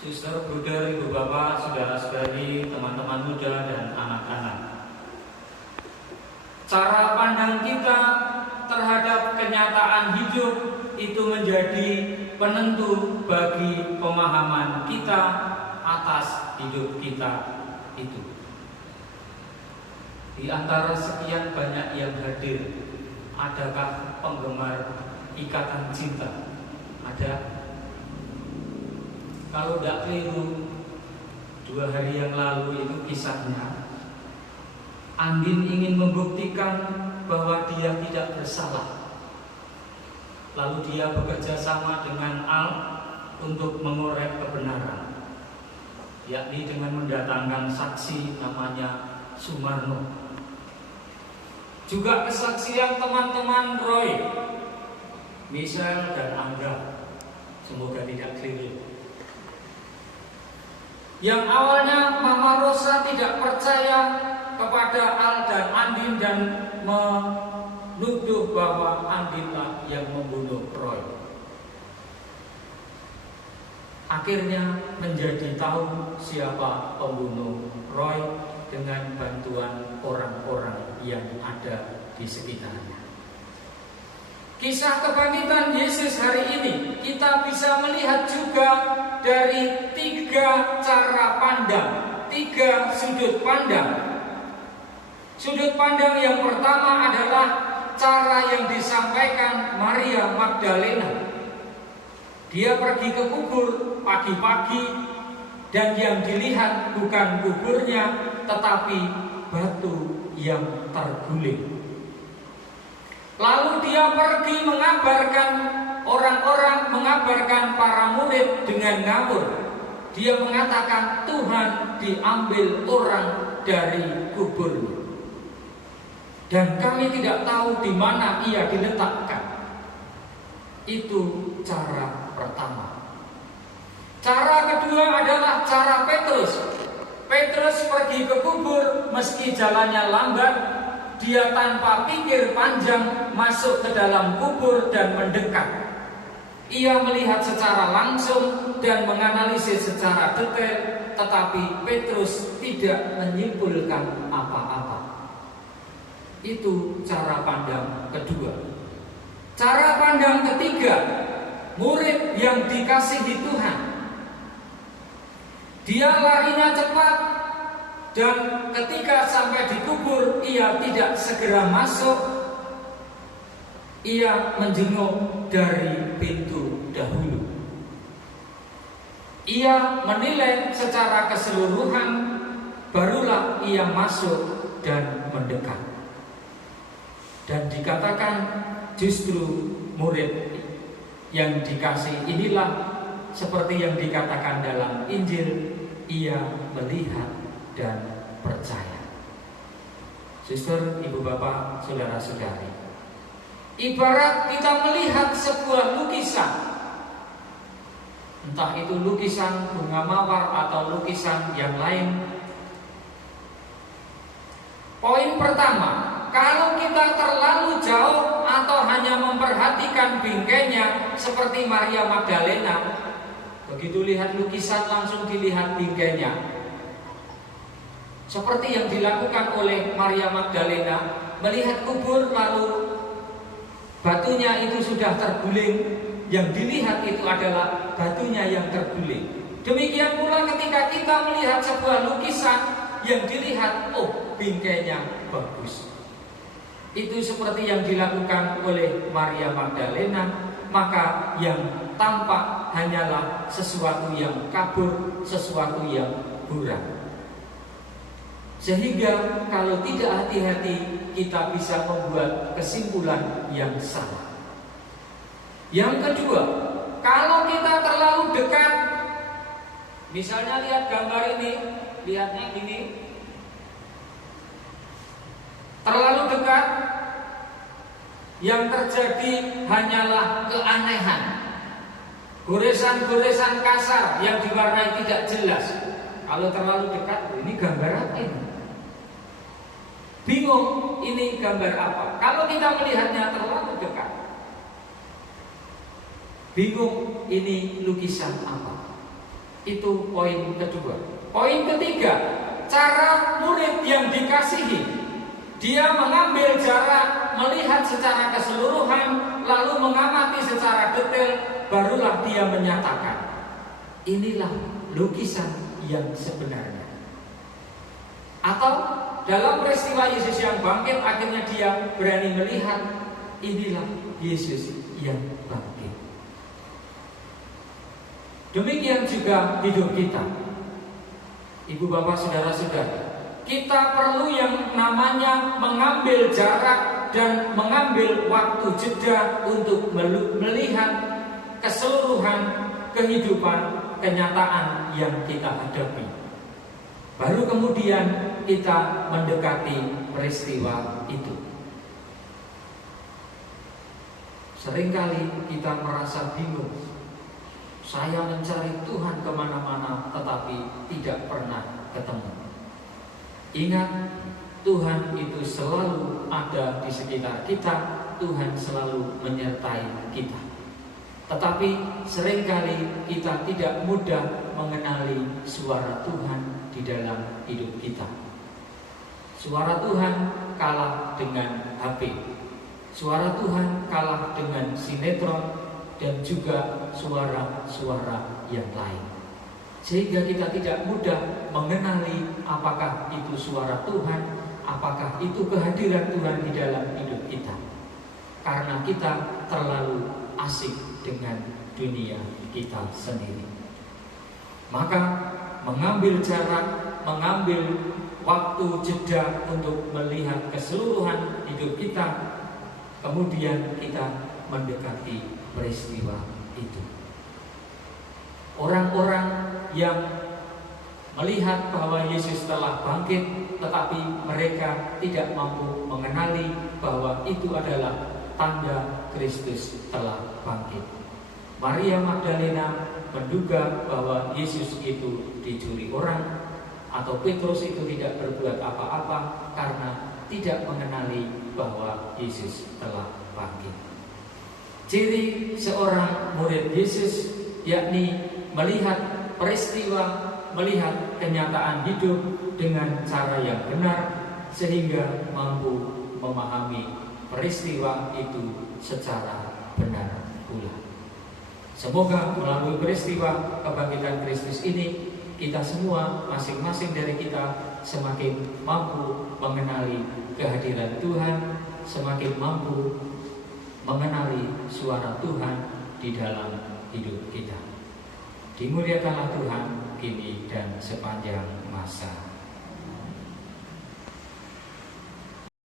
Suster, bruder, ibu bapak, saudara-saudari, teman-teman muda dan anak-anak. Cara pandang kita terhadap kenyataan hidup itu menjadi penentu bagi pemahaman kita atas hidup kita itu. Di antara sekian banyak yang hadir, adakah penggemar ikatan cinta? Ada? Kalau tidak keliru, 2 hari yang lalu itu kisahnya, Andin ingin membuktikan bahwa dia tidak bersalah. Lalu dia bekerja sama dengan Al untuk mengorek kebenaran, yakni dengan mendatangkan saksi namanya Sumarno. Juga kesaksian teman-teman Roy, Michelle dan Angga. Semoga tidak keliru. Yang awalnya Mama Rosa tidak percaya kepada Al dan Andin dan menuduh bahwa Andinlah yang membunuh Roy. Akhirnya menjadi tahu siapa pembunuh Roy dengan bantuan orang-orang yang ada di sekitarnya. Kisah kebangkitan Yesus hari ini kita bisa melihat juga dari 3 cara pandang, 3 sudut pandang. Sudut pandang yang pertama adalah cara yang disampaikan Maria Magdalena. Dia pergi ke kubur pagi-pagi dan yang dilihat bukan kuburnya tetapi batu yang terguling. Lalu dia pergi mengabarkan orang-orang, mengabarkan para murid dengan ngawur. Dia mengatakan Tuhan diambil orang dari kuburnya. Dan kami tidak tahu di mana ia diletakkan. Itu cara pertama. Cara kedua adalah cara Petrus. Petrus pergi ke kubur meski jalannya lambat. Dia tanpa pikir panjang masuk ke dalam kubur dan mendekat. Ia melihat secara langsung dan menganalisis secara detail, tetapi Petrus tidak menyimpulkan apa-apa. Itu cara pandang kedua. Cara pandang ketiga, murid yang dikasihi Tuhan. Dia larinya cepat. Dan ketika sampai di kubur, ia tidak segera masuk. Ia menjenguk dari pintu dahulu. Ia menilai secara keseluruhan, barulah ia masuk dan mendekat. Dan dikatakan justru murid yang dikasih inilah seperti yang dikatakan dalam Injil, ia melihat dan percaya. Suster, ibu bapak, saudara-saudari, ibarat kita melihat sebuah lukisan, entah itu lukisan bunga mawar atau lukisan yang lain. Poin pertama, kalau kita terlalu jauh atau hanya memperhatikan bingkainya seperti Maria Magdalena, begitu lihat lukisan langsung dilihat bingkainya. Seperti yang dilakukan oleh Maria Magdalena, melihat kubur lalu batunya itu sudah terguling. Yang dilihat itu adalah batunya yang terguling. Demikian pula ketika kita melihat sebuah lukisan, yang dilihat, oh bingkainya bagus. Itu seperti yang dilakukan oleh Maria Magdalena. Maka yang tampak hanyalah sesuatu yang kabur, sesuatu yang buram. Sehingga kalau tidak hati-hati, kita bisa membuat kesimpulan yang salah. Yang kedua, kalau kita terlalu dekat, misalnya lihat gambar ini, lihatnya gini, terlalu dekat, yang terjadi hanyalah keanehan, goresan-goresan kasar yang diwarnai tidak jelas. Kalau terlalu dekat, ini gambar apa ini? Bingung, ini gambar apa? Kalau kita melihatnya terlalu dekat, bingung, ini lukisan apa? Itu poin kedua. Poin ketiga, cara murid yang dikasihi. Dia mengambil jarak, melihat secara keseluruhan, lalu mengamati secara detail, barulah dia menyatakan. Inilah lukisan yang sebenarnya. Atau dalam peristiwa Yesus yang bangkit, akhirnya dia berani melihat, inilah Yesus yang bangkit. Demikian juga hidup kita. Ibu bapak saudara-saudara, kita perlu yang namanya mengambil jarak dan mengambil waktu jeda untuk melihat keseluruhan kehidupan kenyataan yang kita hadapi. Baru kemudian kita mendekati peristiwa itu. Seringkali kita merasa bingung. Saya mencari Tuhan kemana-mana, tetapi tidak pernah ketemu. Ingat, Tuhan itu selalu ada di sekitar kita. Tuhan selalu menyertai kita. Tetapi seringkali kita tidak mudah mengenali suara Tuhan di dalam hidup kita. Suara Tuhan kalah dengan HP. Suara Tuhan kalah dengan sinetron dan juga suara-suara yang lain. Sehingga kita tidak mudah mengenali apakah itu suara Tuhan, apakah itu kehadiran Tuhan di dalam hidup kita. Karena kita terlalu asik dengan dunia kita sendiri. Maka mengambil jarak, mengambil waktu jeda untuk melihat keseluruhan hidup kita, kemudian kita mendekati peristiwa itu. Orang-orang yang melihat bahwa Yesus telah bangkit, tetapi mereka tidak mampu mengenali bahwa itu adalah tanda Kristus telah bangkit. Maria Magdalena menduga bahwa Yesus itu dicuri orang, atau Petrus itu tidak berbuat apa-apa karena tidak mengenali bahwa Yesus telah bangkit. Ciri seorang murid Yesus yakni melihat peristiwa, melihat kenyataan hidup dengan cara yang benar, sehingga mampu memahami peristiwa itu secara benar pula. Semoga melalui peristiwa kebangkitan Kristus ini, kita semua, masing-masing dari kita semakin mampu mengenali kehadiran Tuhan, semakin mampu mengenali suara Tuhan di dalam hidup kita. Dimuliakanlah Tuhan kini dan sepanjang masa.